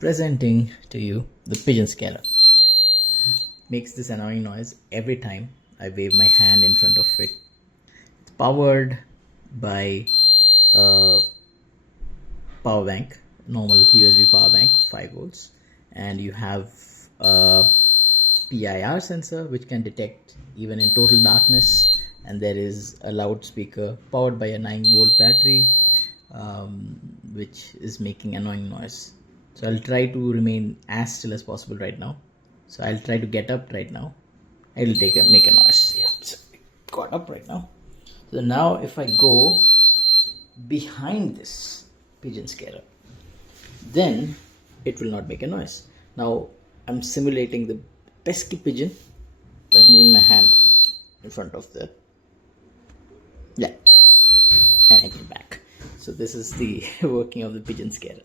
Presenting to you the pigeon scaler. Makes this annoying noise every time I wave my hand in front of it. It's powered by a power bank, normal USB power bank, 5 volts, and you have a PIR sensor which can detect even in total darkness, and there is a loudspeaker powered by a 9-volt battery, which is making annoying noise. So I'll try to remain as still as possible right now. So I'll try to get up right now. It'll make a noise. Yeah, so got up right now. So now if I go behind this pigeon scaler, then it will not make a noise. Now I'm simulating the pesky pigeon by moving my hand in front of the and again back. So this is the working of the pigeon scaler.